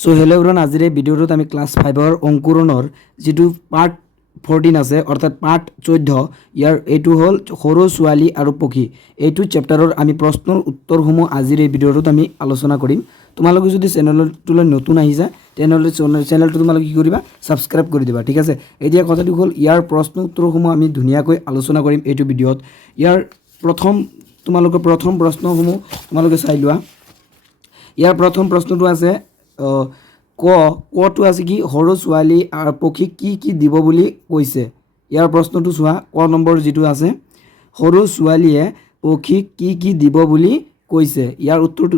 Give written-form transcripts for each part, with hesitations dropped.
So hello' everyone, আজিৰ এই ভিডিঅ'টোত আমি ক্লাছ 5ৰ অংকুৰণৰ যিটো পাৰ্ট 14 আছে অৰ্থাৎ পাৰ্ট 14 ইয়াৰ এইটো হ'ল সৰু ছোৱালী আৰু পক্ষী। এইটো চেপ্টাৰৰ আমি প্ৰশ্নৰ উত্তৰসমূহ আজিৰ এই ভিডিঅ'টোত আমি আলোচনা কৰিম। তোমালোকে যদি চেনেলটোলৈ নতুন আহিছা তেনেহ'লে চেনেলটো তোমালোকে কি কৰিবা, ছাবস্ক্ৰাইব কৰি দিবা, ঠিক আছে। এতিয়া কথাটো হ'ল ইয়াৰ প্ৰশ্ন উত্তৰসমূহ আমি ধুনীয়াকৈ আলোচনা কৰিম এইটো ভিডিঅ'ত। ইয়াৰ প্ৰথম প্ৰশ্নসমূহ তোমালোকে চাই লোৱা। ইয়াৰ প্ৰথম প্ৰশ্নটো আছে কটো আছে কি সৰু ছোৱালী আৰু পক্ষীক কি কি দিব বুলি কৈছে। ইয়াৰ প্ৰশ্নটো চোৱা, ক নম্বৰ যিটো আছে সৰু ছোৱালীয়ে পক্ষীক কি কি দিব বুলি কৈছে। ইয়াৰ উত্তৰটো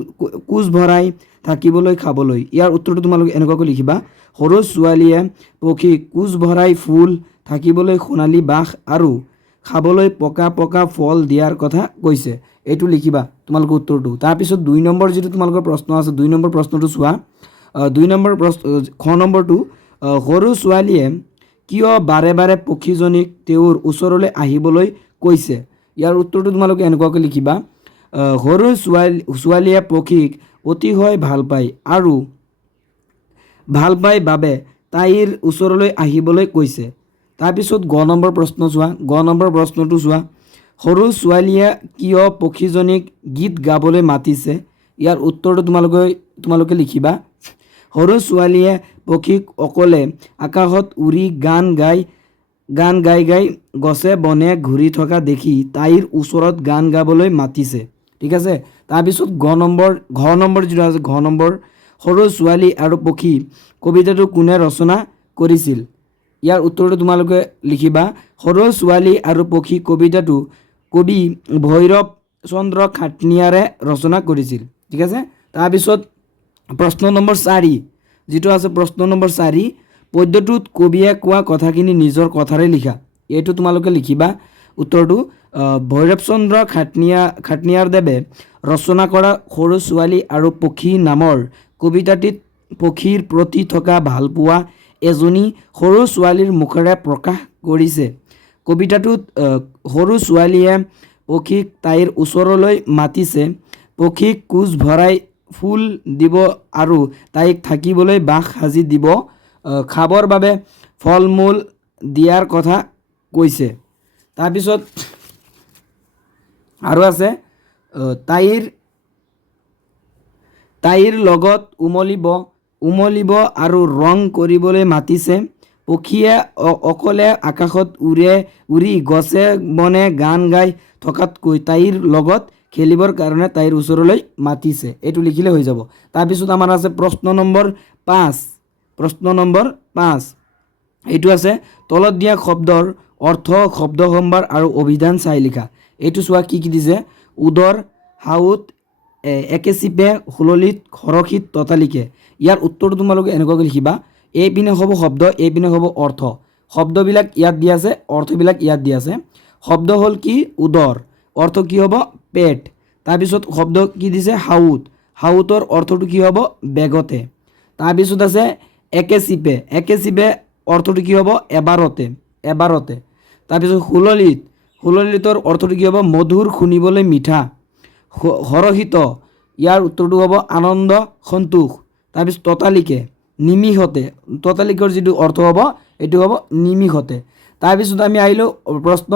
কোচ ভৰাই থাকিবলৈ খাবলৈ। ইয়াৰ উত্তৰটো তোমালোকে এনেকুৱাকৈ লিখিবা, সৰু ছোৱালীয়ে পক্ষীক কোচ ভৰাই ফুল, থাকিবলৈ সোণালী বাঁহ আৰু খাবলৈ পকা পকা ফল দিয়াৰ কথা কৈছে। এইটো লিখিবা তোমালোকৰ উত্তৰটো। তাৰপিছত 2 নম্বৰ যিটো তোমালোকৰ প্ৰশ্ন আছে 2 নম্বৰ প্ৰশ্নটো চোৱা। 2 নম্বৰ খ নম্বৰটো সৰু ছোৱালীয়ে কিয় বাৰে বাৰে পক্ষীজনীক তেওঁৰ ওচৰলৈ আহিবলৈ কৈছে। ইয়াৰ উত্তৰটো তোমালোকে এনেকুৱাকৈ লিখিবা, সৰু ছোৱালীয়ে পক্ষীক অতিশয় ভাল পায় আৰু ভাল পায় বাবে তাইৰ ওচৰলৈ আহিবলৈ কৈছে। তাৰপিছত গ নম্বৰ প্ৰশ্ন চোৱা, গ নম্বৰ প্ৰশ্নটো চোৱা, সৰু ছোৱালীয়ে কিয় পক্ষীজনীক গীত গাবলৈ মাতিছে। ইয়াৰ উত্তৰটো তোমালোকে লিখিবা, সৰু ছোৱালীয়ে পক্ষীক অকলে আকাশত উৰি গান গাই গছে বনে ঘূৰি থকা দেখি তাইৰ ওচৰত গান গাবলৈ মাতিছে, ঠিক আছে। তাৰপিছত ঘ নম্বৰ যিটো আছে ঘ নম্বৰ, সৰু ছোৱালী আৰু পক্ষী কবিতাটো কোনে ৰচনা কৰিছিল। ইয়াৰ উত্তৰটো তোমালোকে লিখিবা, সৰু ছোৱালী আৰু পক্ষী কবিতাটো কবি ভৈৰৱ চন্দ্ৰ খাটনিয়াৰে ৰচনা কৰিছিল, ঠিক আছে। তাৰপিছত প্ৰশ্ন নম্বৰ 4 যিটো আছে, প্ৰশ্ন নম্বৰ 4, পদ্যটোত কবিয়ে কোৱা কথাখিনি নিজৰ কথাৰে লিখা। এইটো তোমালোকে লিখিবা উত্তৰটো, ভৈৰৱচন্দ্ৰ খাটনিয়াৰ দেৱে ৰচনা কৰা সৰু ছোৱালী আৰু পক্ষী নামৰ কবিতাটিত পক্ষীৰ প্ৰতি থকা ভালপোৱা এজনী সৰু ছোৱালীৰ মুখেৰে প্ৰকাশ কৰিছে। কবিতাটোত সৰু ছোৱালীয়ে পক্ষীক তাইৰ ওচৰলৈ মাতিছে, পক্ষীক কোচ ভৰাই ফুল দিব আৰু তাইক থাকিবলৈ বাঁহ সাজি দিব, খাবৰ বাবে ফল মূল দিয়াৰ কথা কৈছে। তাৰপিছত আৰু আছে, তাইৰ লগত উমলিব আৰু ৰং কৰিবলৈ মাতিছে, পক্ষীয়ে অকলে আকাশত উৰি গছে বনে গান গাই থকাতকৈ তাইৰ লগত খেলিবৰ কাৰণে তাইৰ ওচৰলৈ মাতিছে। এইটো লিখিলে হৈ যাব। তাৰপিছত আমাৰ আছে প্ৰশ্ন নম্বৰ 5। এইটো আছে, তলত দিয়া শব্দৰ অৰ্থ, শব্দ সম্ভাৰ আৰু অভিধান চাই লিখা। এইটো চোৱা কি কি দিছে, উদৰ, হাউত, একে চিপে, সুললিত, সৰসিত, ততালিকে। ইয়াৰ উত্তৰটো তোমালোকে এনেকুৱাকৈ লিখিবা, এইপিনে হ'ব শব্দ, এইপিনে হ'ব অৰ্থ। শব্দবিলাক ইয়াত দিয়া আছে, অৰ্থবিলাক ইয়াত দিয়া আছে। শব্দ হ'ল কি উদৰ, অৰ্থ কি হ'ব পেট। তাৰপিছত শব্দ কি দিছে হাউতৰ অৰ্থটো কি হ'ব বেগতে। তাৰপিছত আছে একে চিপে অৰ্থটো কি হ'ব এবাৰতে। তাৰপিছত সুললিতৰ অৰ্থটো কি হ'ব মধুৰ, শুনিবলৈ মিঠা। হৰষিত, ইয়াৰ উত্তৰটো হ'ব আনন্দ, সন্তোষ। তাৰপিছত ততালিকে, নিমিষতে, ততালিকৰ যিটো অৰ্থ হ'ব এইটো হ'ব নিমিষতে। তাৰপিছত আমি আহিলোঁ প্ৰশ্ন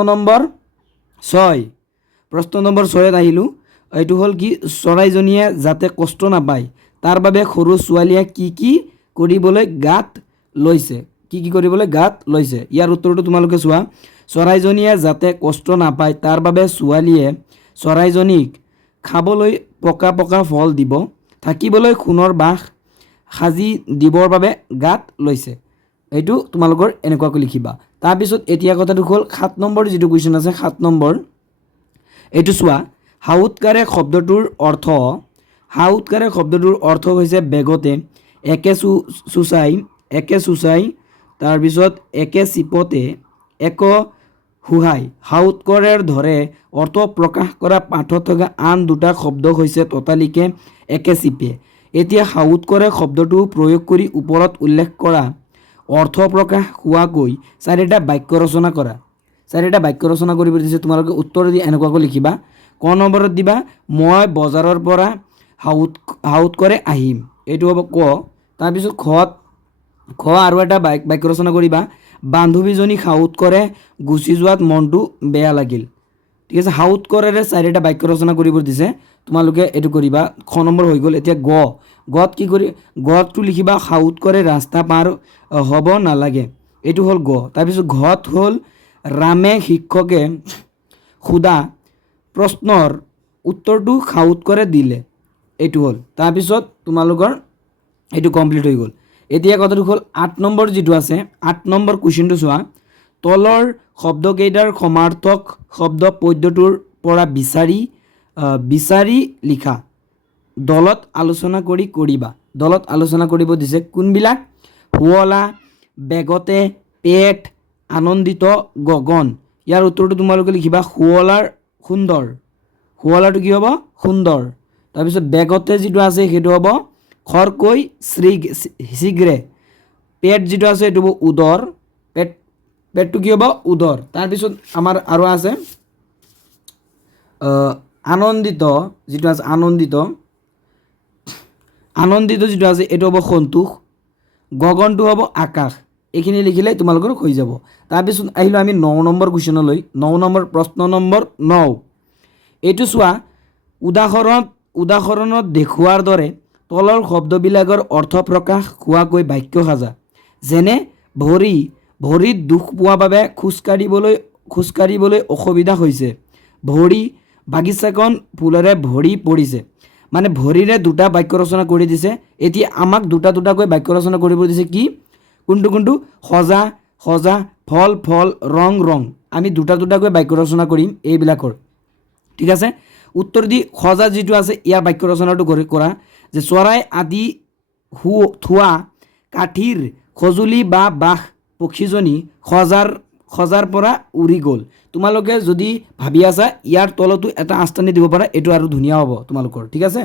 নম্বৰ 6ত আহিলোঁ। এইটো হ'ল কি, চৰাইজনীয়ে যাতে কষ্ট নাপায় তাৰ বাবে সৰু ছোৱালীয়ে কি কি কৰিবলৈ গাত লৈছে। ইয়াৰ উত্তৰটো তোমালোকে চোৱা, চৰাইজনীয়ে যাতে কষ্ট নাপায় তাৰ বাবে ছোৱালীয়ে চৰাইজনীক খাবলৈ পকা পকা ফল দিব, থাকিবলৈ সোণৰ বাঁহ সাজি দিবৰ বাবে গাত লৈছে। এইটো তোমালোকৰ এনেকুৱাকৈ লিখিবা। তাৰপিছত এতিয়া কথাটো হ'ল 7 নম্বৰ যিটো কুৱেশ্যন আছে 7 নম্বৰ, এইটো চোৱা, হাউৎকাৰে শব্দটোৰ অৰ্থ হৈছে বেগতে, একে চুচাই, তাৰপিছত একে চিপতে, এক হুহাই। হাউৎকৰেৰ ধৰে অৰ্থ প্ৰকাশ কৰা পাঠত থকা আন দুটা শব্দ হৈছে ততালিকে, একে চিপে। এতিয়া হাউৎকৰে শব্দটো প্ৰয়োগ কৰি ওপৰত উল্লেখ কৰা অৰ্থ প্ৰকাশ হোৱাকৈ 4টা বাক্য ৰচনা কৰা। 4টা বাক্য ৰচনা কৰিব দিছে, তোমালোকে উত্তৰ দি এনেকুৱাকৈ লিখিবা। ক নম্বৰত দিবা, মই বজাৰৰ পৰা হাউৎকৰে আহিম। এইটো হ'ব ক। তাৰপিছত খ আৰু এটা বাক্য ৰচনা কৰিবা, বান্ধৱীজনী সাউৎ কৰে গুচি যোৱাত মনটো বেয়া লাগিল। ঠিক আছে, সাউৎ কৰেৰে 4টা বাক্য ৰচনা কৰিব দিছে, তোমালোকে এইটো কৰিবা। খ নম্বৰ হৈ গ'ল। এতিয়া গত কি কৰি, গতটো লিখিবা সাউৎ কৰে ৰাস্তা পাৰ হ'ব নালাগে, এইটো হ'ল গ। তাৰপিছত ঘত হ'ল ৰামে শিক্ষকে সোধা প্ৰশ্নৰ উত্তৰটো সাউৎ কৰে দিলে, এইটো হ'ল। তাৰপিছত তোমালোকৰ এইটো কমপ্লিট হৈ গ'ল। এতিয়া কথাটো হ'ল 8 নম্বৰ যিটো আছে, 8 নম্বৰ কুৱেশ্যনটো চোৱা, তলৰ শব্দকেইটাৰ সমাৰ্থক শব্দ পদ্যটোৰ পৰা বিচাৰি লিখা, দলত আলোচনা কৰিবা। দলত আলোচনা কৰিব দিছে কোনবিলাক, শুৱলা, বেগতে, পেট, আনন্দিত, গগন। ইয়াৰ উত্তৰটো তোমালোকে লিখিবা শুৱলাৰ সুন্দৰ, শুৱলাটো কি হ'ব সুন্দৰ। তাৰপিছত বেগতে যিটো আছে সেইটো হ'ব খৰকৈ শীঘ্ৰে, পেট যিটো আছে সেইটো হ'ব উদৰ, পেটটো কি হ'ব উদৰ। তাৰপিছত আমাৰ আৰু আছে আনন্দিত যিটো আছে, আনন্দিত যিটো আছে এইটো হ'ব সন্তোষ, গগনটো হ'ব আকাশ। এইখিনি লিখিলে তোমালোকৰ হৈ যাব। তাৰপিছত আহিলোঁ আমি 9 নম্বৰ কুৱেশ্যনলৈ। 9 নম্বৰ প্ৰশ্ন নম্বৰ 9, এইটো চোৱা, উদাহৰণত দেখুওৱাৰ দৰে তলৰ শব্দবিলাকৰ অৰ্থ প্ৰকাশ হোৱাকৈ বাক্য সাজা। যেনে ভৰিত দুখ পোৱা বাবে খোজকাঢ়িবলৈ অসুবিধা হৈছে, ভৰি, বাগিচাখন ফুলেৰে ভৰি পৰিছে। মানে ভৰিৰে 2টা বাক্য ৰচনা কৰি দিছে। এতিয়া আমাক 2টাকৈ বাক্য ৰচনা কৰিব দিছে, কি কোনটো সজা, ফল, ৰং। আমি 2টাকৈ বাক্য ৰচনা কৰিম এইবিলাকৰ। ঠিক আছে, উত্তৰ দি সজা যিটো আছে ইয়াৰ বাক্য ৰচনাটো কৰা, যে চৰাই আদি থোৱা কাঠিৰ সঁজুলি বা বাঁহ পক্ষীজনী সজাৰ পৰা উৰি গ'ল। তোমালোকে যদি ভাবি আছা ইয়াৰ তলতো এটা আস্থানি দিব পাৰা, এইটো আৰু ধুনীয়া হ'ব তোমালোকৰ। ঠিক আছে,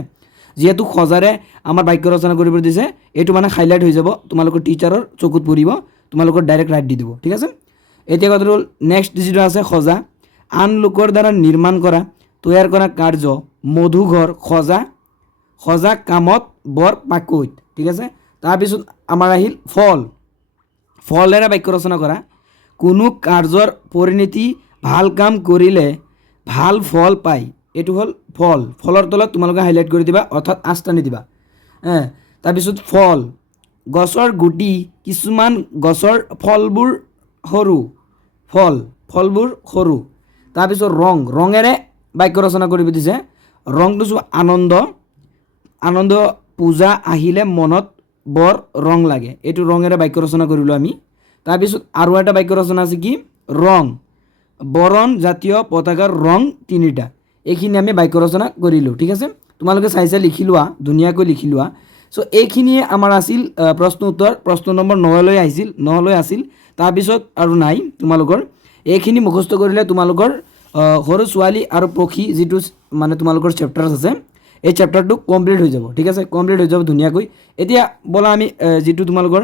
যিহেতু সজাৰে আমাৰ বাক্য ৰচনা কৰিব দিছে, এইটো মানে হাইলাইট হৈ যাব, তোমালোকৰ টিচাৰৰ চকুত পৰিব, তোমালোকৰ ডাইৰেক্ট ৰাইট দি দিব। ঠিক আছে, এতিয়া কথা হ'ল নেক্সট যিটো আছে সজা, আন লোকৰ দ্বাৰা নিৰ্মাণ কৰা তৈয়াৰ কৰা কাৰ্য, মধুঘৰ, সজা কামত বৰ পাকৈত। ঠিক আছে, তাৰপিছত আমাৰ আহিল ফলেৰে বাক্য ৰচনা কৰা, কোনো কাৰ্যৰ পৰিণতি ভাল কাম কৰিলে ভাল ফল পায়, এইটো হ'ল ফলৰ তলত তোমালোকে হাইলাইট কৰি দিবা, অৰ্থাৎ আস্থানি দিবা। তাৰপিছত গছৰ গুটি, কিছুমান গছৰ ফলবোৰ সৰু। তাৰপিছত ৰঙেৰে বাক্য ৰচনা কৰিব দিছে, ৰংটো চোৱা আনন্দ, পূজা আহিলে মনত বৰ ৰং লাগে, এইটো ৰঙেৰে বাক্য ৰচনা কৰিলোঁ আমি। তাৰপিছত আৰু এটা বাক্য ৰচনা আছে কি বৰণ জাতীয় পতাকাৰ ৰং 3টা, এইখিনি আমি বাক্য ৰচনা কৰিলোঁ। ঠিক আছে, তোমালোকে চাইছে লিখি লোৱা, ধুনীয়াকৈ লিখি লোৱা। চ' এইখিনিয়ে আমাৰ আছিল প্ৰশ্ন উত্তৰ। প্ৰশ্ন নম্বৰ 9লৈ আছিল, তাৰপিছত আৰু নাই। তোমালোকৰ এইখিনি মুখস্থ কৰিলে তোমালোকৰ সৰু ছোৱালী আৰু পক্ষী যিটো মানে তোমালোকৰ চেপ্টাৰ আছে, এই চেপ্টাৰটো কমপ্লিট হৈ যাব। ঠিক আছে, কমপ্লিট হৈ যাব ধুনীয়াকৈ। এতিয়া ব'লা আমি যিটো তোমালোকৰ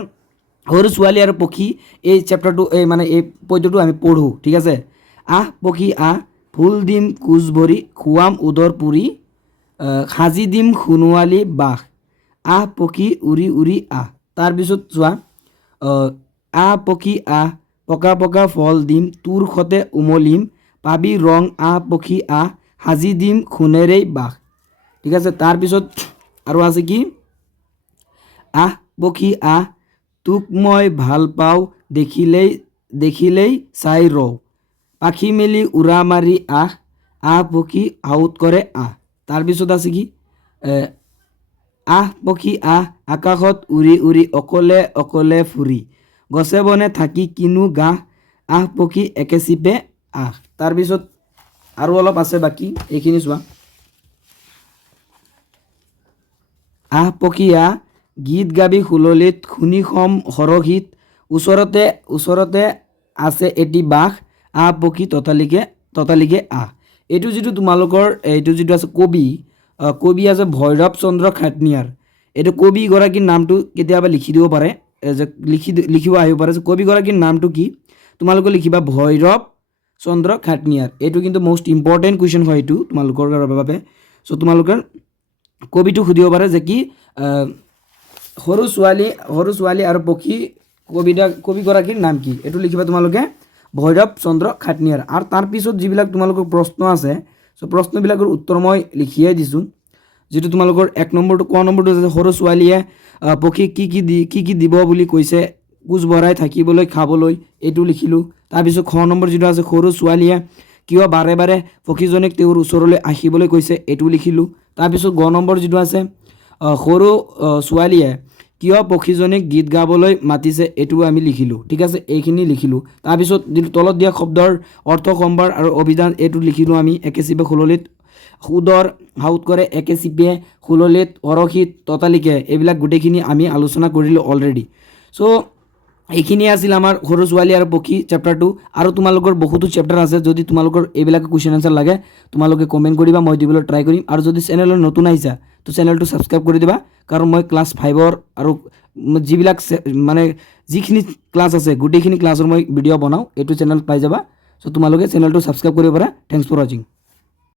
সৰু ছোৱালী আৰু পক্ষী এই চেপ্টাৰটো এই পদ্যটো আমি পঢ়োঁ। ঠিক আছে, আহ পক্ষী আহ, ফুল দিম কোচ ভৰি, খুৱাম উদৰ পুৰি, সাজি দিম সোণোৱালী বাহ, আহ পক্ষী উৰি উৰি আহ। তাৰপিছত চোৱা, আহ পক্ষী আহ, পকা ফল দিম, তোৰ সতে উমলিম, পাবি ৰং, আহ পক্ষী আহ, সাজি দিম সোণেৰেই বাহ। ঠিক আছে, তাৰপিছত আৰু আছে কি, আহ পক্ষী আহ, তোক মই ভাল পাওঁ, দেখিলেই চাই ৰওঁ, পাখি মেলি উৰা মাৰি আহ, আহ পক্ষী সাউৎ কৰে আহ। তাৰপিছত আছে কি, আহ পক্ষী আহ, আকাশত উৰি উৰি অকলে ফুৰি, গছে বনে থাকি কিনো গাহ, আহ পক্ষী একে চিপে আহ। তাৰপিছত আৰু অলপ আছে বাকী, এইখিনি চোৱা, আহ পক্ষী আহ, গীত গাবি সুললিত, শুনি সম হৰহিত, ওচৰতে আছে এটি বাঘ, আহ পক্ষী ততালিকে আহ। এইটো যিটো তোমালোকৰ এইটো যিটো আছে কবি আছে ভৈৰৱ চন্দ্ৰ খাটনিয়াৰ, এইটো কবিগৰাকীৰ নামটো কেতিয়াবা লিখি দিব পাৰে, যে লিখিব আহিব পাৰে, কবিগৰাকীৰ নামটো কি, তোমালোকে লিখিবা ভৈৰৱ চন্দ্ৰ খাটনিয়াৰ। এইটো কিন্তু মোষ্ট ইম্পৰ্টেণ্ট কুৱেশ্যন হয় এইটো তোমালোকৰ বাবে। চ' তোমালোকৰ কবিটো সুধিব পাৰে যে কি সৰু ছোৱালী আৰু পক্ষী কবিগৰাকীৰ নাম কি এইটো লিখিবা তোমালোকে ভৈৰৱ চন্দ্ৰ খাটনিয়াৰ আৰু তাৰ পিছত যিবিলাক তোমালোকৰ প্ৰশ্ন আছে চ' প্ৰশ্নবিলাকৰ উত্তৰ মই লিখিয়ে দিছোঁ যেটো তোমালোকৰ 1 নম্বৰটো ক নম্বৰটো আছে সৰু ছোৱালীয়ে পক্ষীক কি দিব বুলি কৈছে কুজ ভৰাই থাকিবলৈ খাবলৈ এইটো লিখিলোঁ তাৰপিছত খ নম্বৰ যেটো আছে সৰু ছোৱালীয়ে কিয় বাৰে বাৰে পক্ষীজনীক তেওঁৰ ওচৰলৈ আহিবলৈ কৈছে এইটো লিখিলোঁ তাৰপিছত গ নম্বৰ যেটো আছে সৰু ছোৱালীয়ে কিয় পক্ষীজনীক গীত গাবলৈ মাতিছে এইটো আমি লিখিলোঁ ঠিক আছে এইখিনি লিখিলোঁ তাৰপিছত যেটো তলত দিয়া শব্দৰ অৰ্থ সম্ভাৰ আৰু অভিধান এইটো লিখিলোঁ আমি একেচিপে খুললিত সুদৰ হাউত কৰে একেচিপে খুললিত অৰক্ষিত ততালিকে এইবিলাক গোটেইখিনি আমি আলোচনা কৰিলোঁ অলৰেডি চ' এইখিনি আছিল আমাৰ সৰু ছোৱালী আৰু পক্ষী চেপ্টাৰটো আৰু তোমালোকৰ বহুতো চেপ্টাৰ আছে যদি তোমালোকৰ এইবিলাক কুৱেশ্যন আনসাৰ লাগে তোমালোকে কমেণ্ট কৰিবা মই দিবলৈ ট্ৰাই কৰিম আৰু যদি চেনেলত নতুন আহিছা তো চেনেলটো ছাবস্ক্ৰাইব কৰি দিবা কাৰণ মই ক্লাছ 5ৰ আৰু যিবিলাক মানে যিখিনি ক্লাছ আছে গোটেইখিনি ক্লাছৰ মই ভিডিঅ' বনাওঁ এইটো চেনেলত পাই যাবা চ' তোমালোকে চেনেলটো ছাবস্ক্ৰাইব কৰিব পাৰা থেংকছ ফৰ ৱাচিং